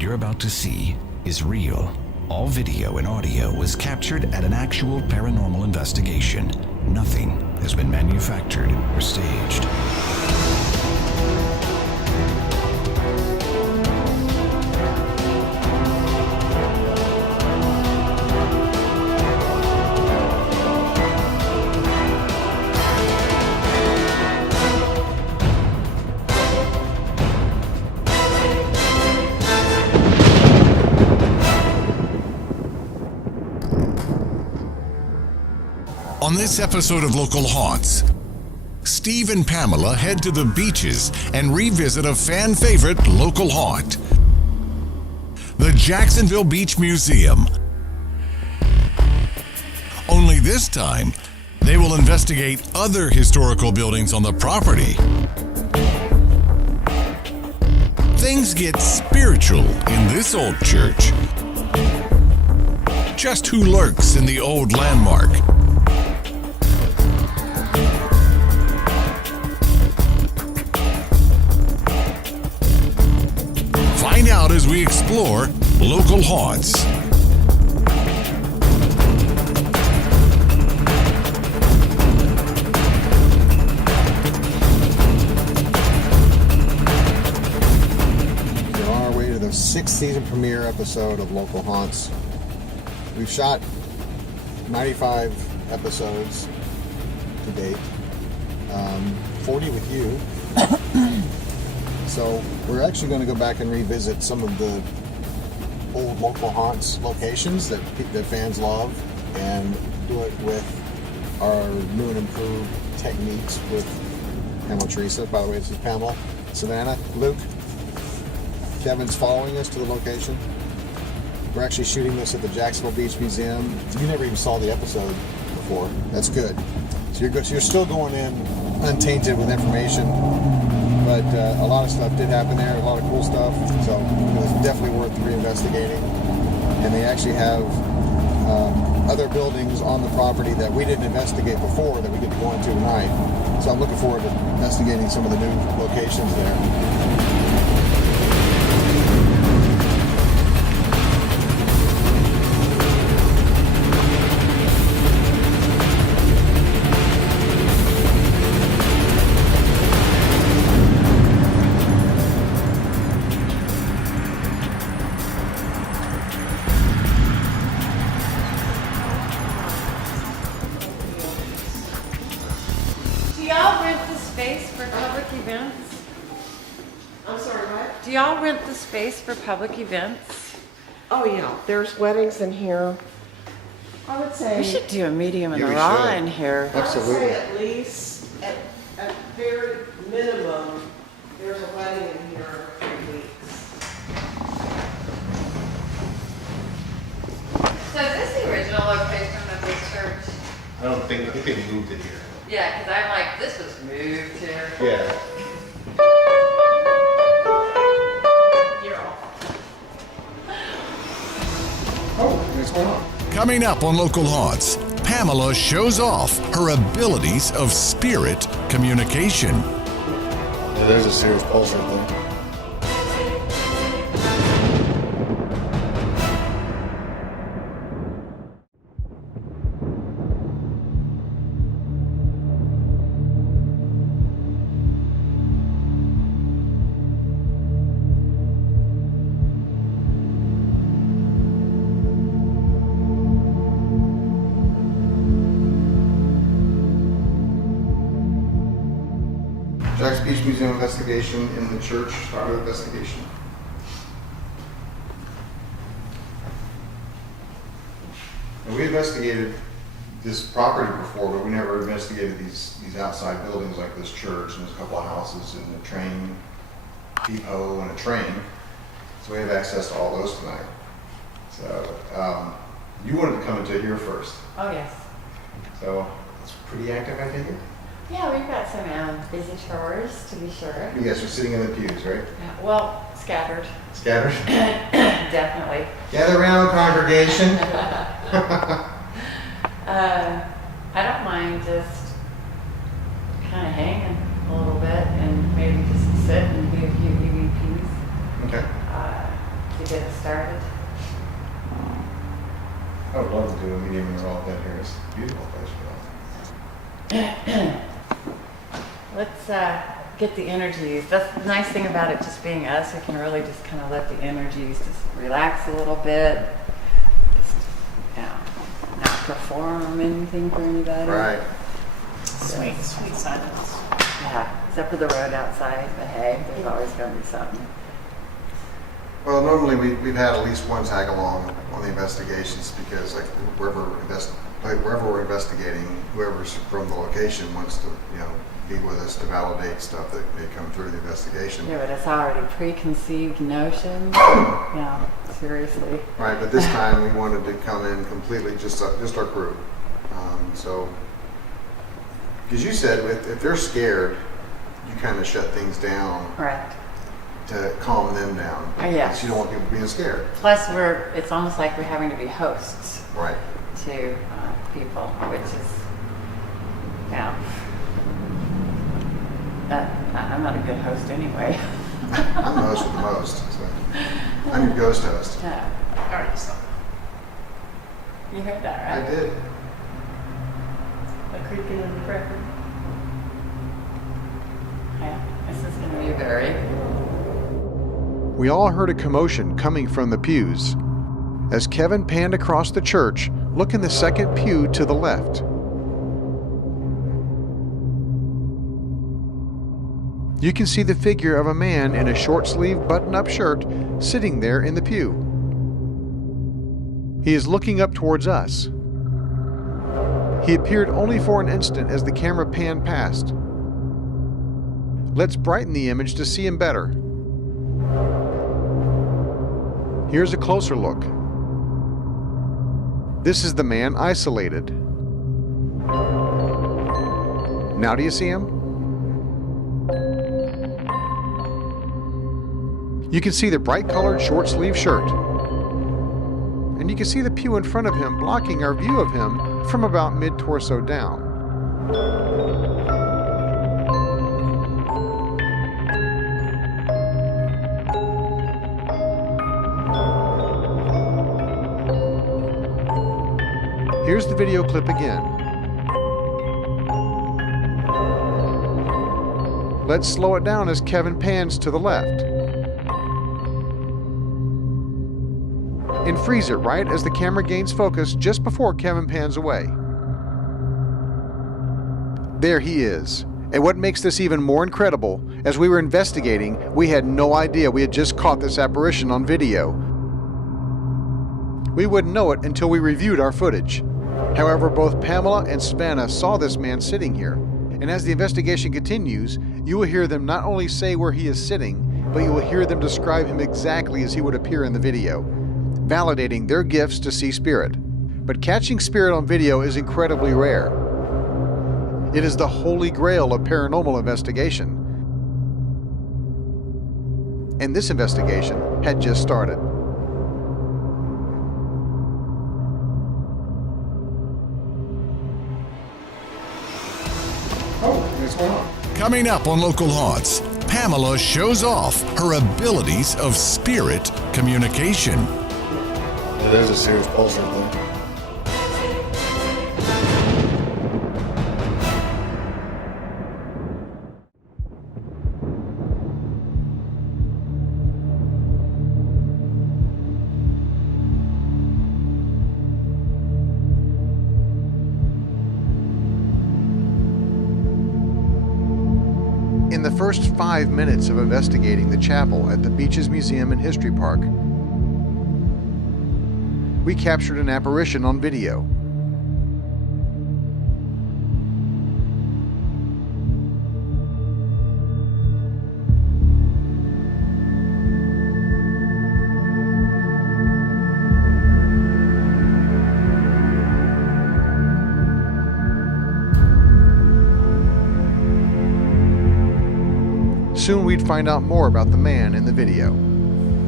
What you're about to see is real. All video and audio was captured at an actual paranormal investigation. Nothing has been manufactured or staged. On this episode of Local Haunts, Steve and Pamela head to the beaches and revisit a fan favorite local haunt, the Jacksonville Beach Museum. Only this time, they will investigate other historical buildings on the property. Things get spiritual in this old church. Just who lurks in the old landmark? Find out as we explore Local Haunts. We're on our way to the 6th season premiere episode of Local Haunts. We've shot 95 episodes to date, 40 with you. So we're actually going to go back and revisit some of the old Local Haunts locations that fans love, and do it with our new and improved techniques with Pamela Theresa. By the way, this is Pamela, Savannah, Luke. Kevin's following us to the location. We're actually shooting this at the Jacksonville Beach Museum. You never even saw the episode before. That's good. So you're still going in untainted with information. But a lot of stuff did happen there, a lot of cool stuff, so it was definitely worth reinvestigating. And they actually have other buildings on the property that we didn't investigate before that we get to go into tonight. So I'm looking forward to investigating some of the new locations there. Do y'all rent the space for public events? Oh yeah, there's weddings in here. I would say We should do a medium and Yeah, a we raw should. in here. Absolutely. I would say at least, at very minimum, there's a wedding in here every 3 weeks. So is this the original location of this church? I think they moved it here. Yeah, because I'm like, this was moved here. Yeah. Oh, what's going on? Coming up on Local Haunts, Pamela shows off her abilities of spirit communication. Yeah, there's a serious pulse right there. Jack's Beach Museum investigation in the church. Start with investigation. And we investigated this property before, but we never investigated these outside buildings like this church, and there's a couple of houses and a train depot and a train. So we have access to all those tonight. So you wanted to come into here first. Oh, yes. So it's pretty active, I think. Yeah, we've got some visitors, to be sure. You guys are sitting in the pews, right? Well, scattered. Scattered? Definitely. Gather around, congregation. I don't mind just kind of hanging a little bit and maybe just sit and do a few EVPs Okay. to get started? I would love to do a medium when we're all dead here. It's a beautiful place for that. Let's get the energies. That's the nice thing about it just being us. We can really just kind of let the energies just relax a little bit. Just, not perform anything for anybody. Right. Sweet silence. Yeah, except for the road outside, but hey, there's always going to be something. Well, normally we've had at least one tag along on the investigations because like wherever we're investigating, whoever's from the location wants to, be with us to validate stuff that may come through the investigation. Yeah, but it's already preconceived notions. Seriously. Right, but this time we wanted to come in completely just our crew. So, because you said if they're scared, you kind of shut things down. Correct. To calm them down. Yes. Because you don't want people being scared. Plus, it's almost like we're having to be hosts Right. to people, which is, I'm not a good host anyway. I'm the host with the most. So I'm your ghost host. Yeah. All right, stop. You heard that, I right? did. The creaking of the record. Yeah, this is going to be very... We all heard a commotion coming from the pews. As Kevin panned across the church, look in the second pew to the left. You can see the figure of a man in a short-sleeved button-up shirt sitting there in the pew. He is looking up towards us. He appeared only for an instant as the camera panned past. Let's brighten the image to see him better. Here's a closer look. This is the man isolated. Now do you see him? You can see the bright-colored short-sleeve shirt. And you can see the pew in front of him blocking our view of him from about mid-torso down. Here's the video clip again. Let's slow it down as Kevin pans to the left. And freeze it right as the camera gains focus just before Kevin pans away. There he is. And what makes this even more incredible, as we were investigating, we had no idea we had just caught this apparition on video. We wouldn't know it until we reviewed our footage. However, both Pamela and Savannah saw this man sitting here. And as the investigation continues, you will hear them not only say where he is sitting, but you will hear them describe him exactly as he would appear in the video, validating their gifts to see spirit. But catching spirit on video is incredibly rare. It is the holy grail of paranormal investigation. And this investigation had just started. Oh, what's going on? Coming up on Local Haunts, Pamela shows off her abilities of spirit communication. Yeah, there's a serious pulse right there. In the first 5 minutes of investigating the chapel at the Beaches Museum and History Park, we captured an apparition on video. Soon we'd find out more about the man in the video.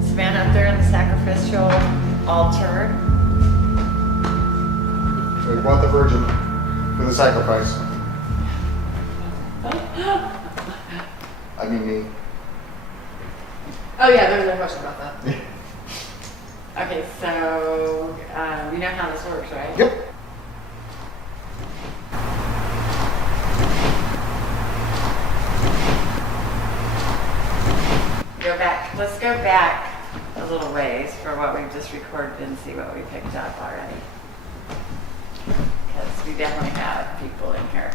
This man up there in the sacrificial altar. So we brought the Virgin for the sacrifice. I mean me. Oh yeah, there's no question about that. Okay, so you know how this works, right? Yep. Go back. Let's go back a little ways for what we've just recorded and see what we picked up already. Because we definitely have people in here.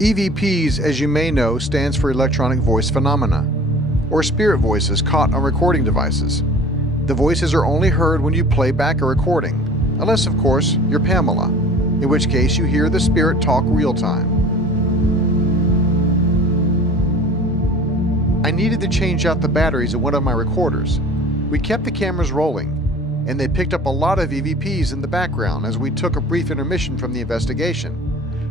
EVPs, as you may know, stands for Electronic Voice Phenomena, or spirit voices caught on recording devices. The voices are only heard when you play back a recording, unless, of course, you're Pamela, in which case you hear the spirit talk real time. I needed to change out the batteries of one of my recorders. We kept the cameras rolling, and they picked up a lot of EVPs in the background as we took a brief intermission from the investigation.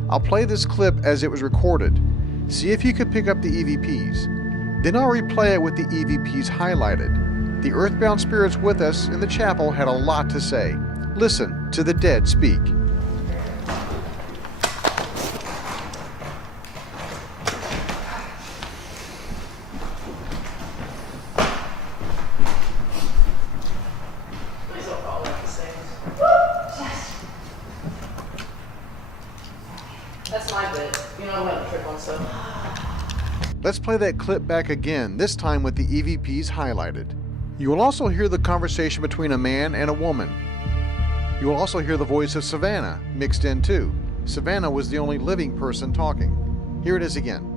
I'll play this clip as it was recorded. See if you could pick up the EVPs. Then I'll replay it with the EVPs highlighted. The earthbound spirits with us in the chapel had a lot to say. Listen to the dead speak. Please don't call like the same. That's my bit. You know I'm going to trip on stuff. Let's play that clip back again, this time with the EVPs highlighted. You will also hear the conversation between a man and a woman. You will also hear the voice of Savannah mixed in too. Savannah was the only living person talking. Here it is again.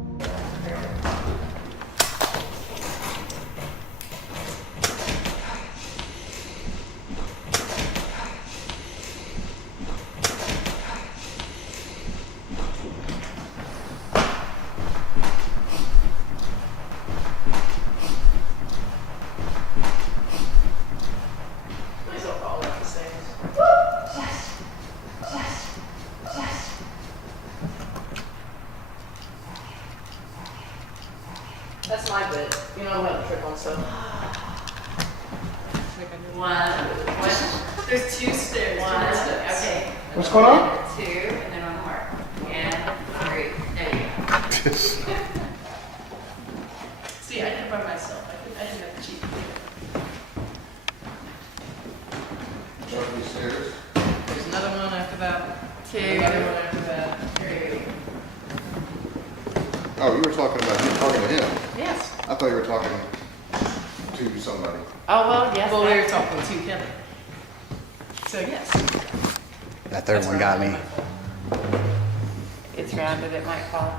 Please don't call like the same. That's my bit. You know I'm going to trip on stuff. One. There's two stairs. One. Two steps. Okay. What's going on? Two, and then one more. And three. There you go. See, I did it by myself. I didn't have to cheat. Up these stairs. There's another one after that. Two. Another one after that. Three. Oh, you were talking about him talking to him. Yes. I thought you were talking to somebody. Oh, well, yes. Well, we were that's- talking to Kelly. So yes. That third one got me. It's rounded, it might fall.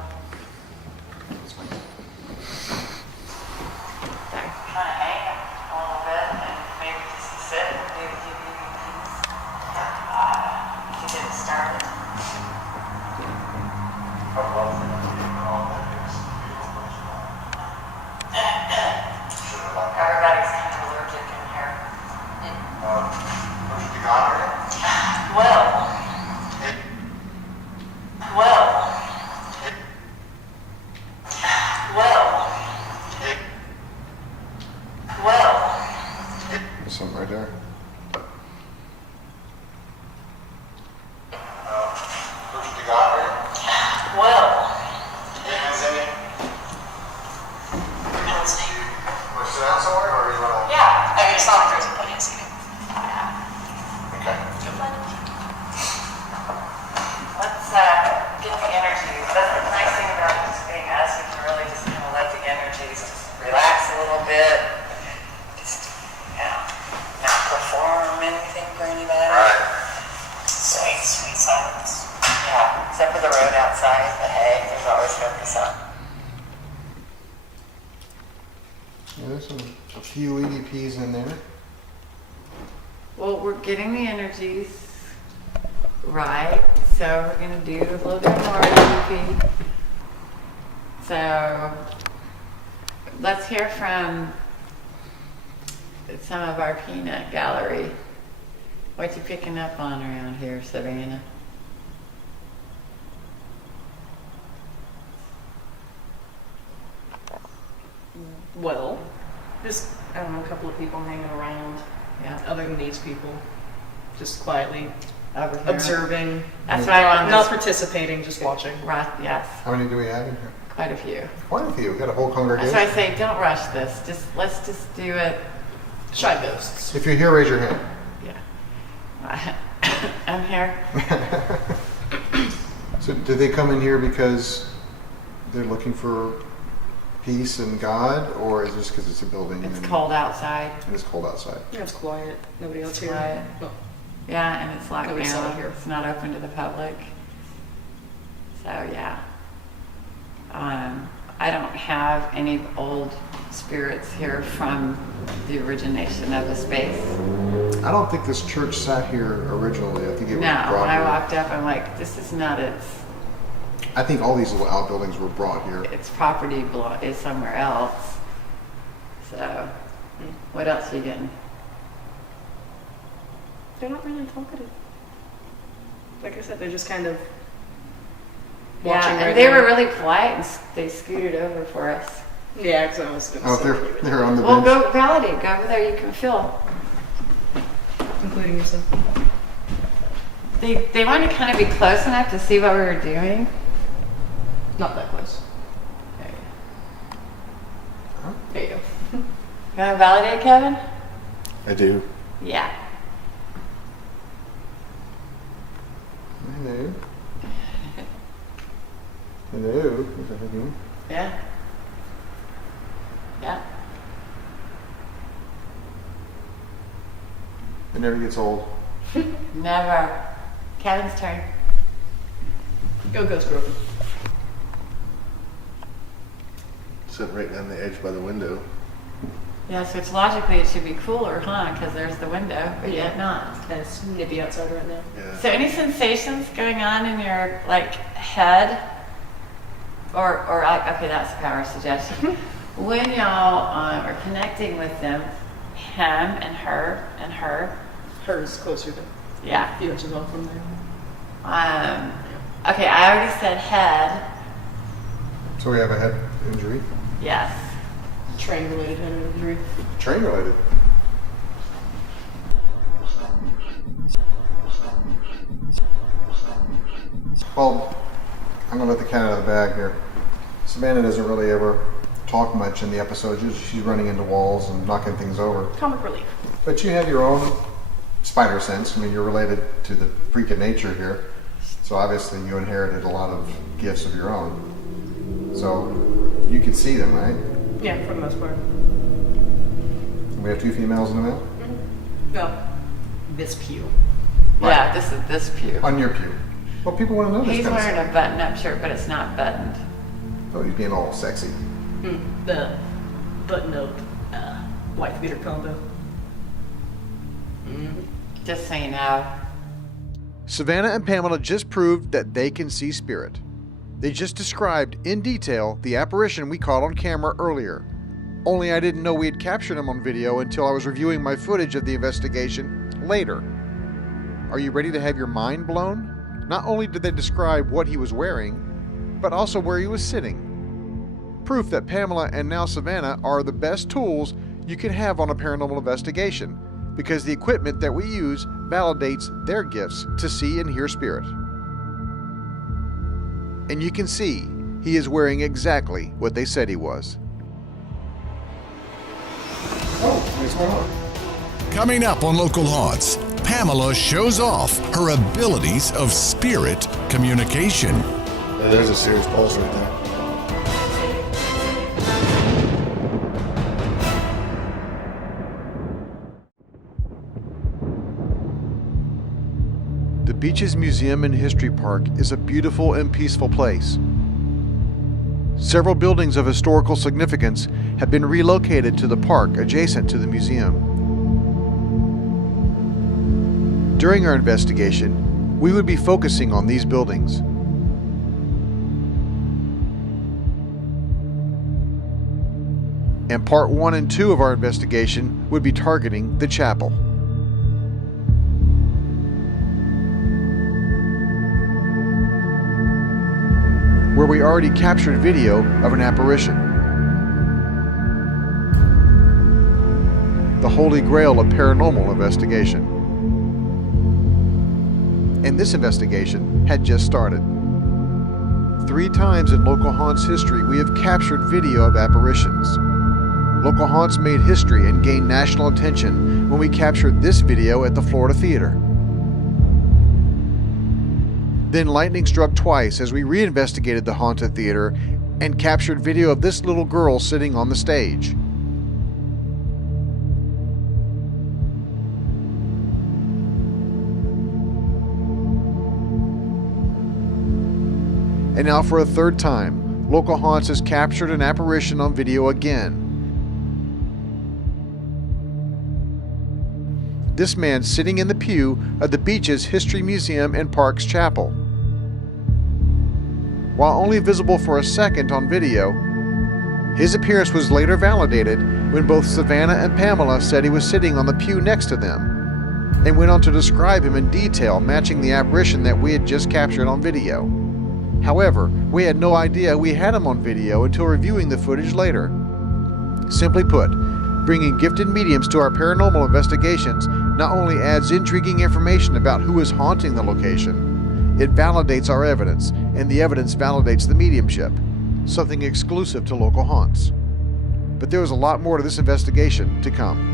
Kind of hang it a little bit and maybe just sit, maybe give you a piece to get it started. Everybody's kind of allergic in here. Well. There's something right there. Yeah, I mean, it's not like there's a plenty of seating. Let's get the energies. That's the nice thing about just being us. We can really just kind of let the energies just relax a little bit. Just, not perform anything for anybody. Right. Sweet, sweet silence. Yeah, except for the road outside, but hey, there's always going to be some. Yeah, there's a few EVPs in there. Well, we're getting the energies right, so we're going to do a little bit more EVP. So let's hear from some of our peanut gallery. What you picking up on around here, Savannah? Well, Just, I don't know, a couple of people hanging around. Yeah. Other than these people, just quietly Over here. observing. That's why I want Not this. participating, just watching. Right, yes, How many do we have in here? quite a few. Quite a few. We've got a whole That's congregation. why I say, don't rush this. Let's just do it. Shy ghosts. If you're here, raise your hand. Yeah. I'm here. So do they come in here because they're looking for peace and God, or is it just because it's a building? It's and cold outside. It is cold outside. Yeah, it's quiet. Nobody else It's here. quiet. Oh, Yeah, and it's locked Nobody's down. out here. It's not open to the public. So yeah. I don't have any old spirits here from the origination of the space. I don't think this church sat here originally. I think it was No, brought when I here. walked up, I'm like, this is not its I think all these little outbuildings were brought here. property is somewhere else. So, what else are you getting? they're not really talkative. Like I said, they're just kind of Yeah, watching and right they now. were really polite and they scooted over for us. Yeah, because I was going to Oh, say. they're on the Well, bench. go validate. Go over there. You can feel. Including yourself. They wanted to kind of be close enough to see what we were doing. Not that close. There you go. You want to validate, Kevin? I do. Yeah. Hello. Hello. Is that you? Yeah. Yeah. It never gets old. Never. Kevin's turn. Go Ghost Broken. Sitting right down the edge by the window. Yeah, so it's logically it should be cooler, huh? Because there's the window, but yet not. And it's nippy outside right now. Yeah. So any sensations going on in your like head, or like, okay, that's a power suggestion. When y'all are connecting with them, him and her and her, Hers closer than yeah. a few inches off from there. Okay, I already said head. So we have a head injury. Yes. Train-related head injury. Train related. Well, I'm gonna let the cat out of the bag here. Savannah doesn't really ever talk much in the episodes. She's running into walls and knocking things over. Comic relief. But you have your own spider sense. I mean, you're related to the freak of nature here. So obviously you inherited a lot of gifts of your own. So you can see them, right? Yeah, for the most part. We have 2 females in the male? No. This pew. Yeah, this is this pew. On your pew. Well, people want to know this He's kind of wearing stuff. a button-up shirt, but it's not buttoned. Oh, he's being all sexy. The button-up white beater combo. Just so you know. Savannah and Pamela just proved that they can see spirit. They just described in detail the apparition we caught on camera earlier. Only I didn't know we had captured him on video until I was reviewing my footage of the investigation later. Are you ready to have your mind blown? Not only did they describe what he was wearing, but also where he was sitting. Proof that Pamela and now Savannah are the best tools you can have on a paranormal investigation, because the equipment that we use validates their gifts to see and hear spirit. And you can see he is wearing exactly what they said he was. Oh, what's going on? Coming up on Local Haunts, Pamela shows off her abilities of spirit communication. Yeah, there's a serious pulse right there. The Beaches Museum and History Park is a beautiful and peaceful place. Several buildings of historical significance have been relocated to the park adjacent to the museum. During our investigation, we would be focusing on these buildings. And part 1 and 2 of our investigation would be targeting the chapel. Where we already captured video of an apparition. the holy grail of paranormal investigation. And this investigation had just started. 3 times in Local Haunts history, we have captured video of apparitions. Local Haunts made history and gained national attention when we captured this video at the Florida Theater. Then lightning struck twice as we reinvestigated the haunted theater and captured video of this little girl sitting on the stage. And now for a 3rd time, Local Haunts has captured an apparition on video again. This man sitting in the pew of the Beaches History Museum and Parks Chapel. While only visible for a second on video, his appearance was later validated when both Savannah and Pamela said he was sitting on the pew next to them, and went on to describe him in detail, matching the apparition that we had just captured on video. However, we had no idea we had him on video until reviewing the footage later. Simply put, bringing gifted mediums to our paranormal investigations not only adds intriguing information about who is haunting the location, it validates our evidence, and the evidence validates the mediumship, something exclusive to Local Haunts. But there is a lot more to this investigation to come.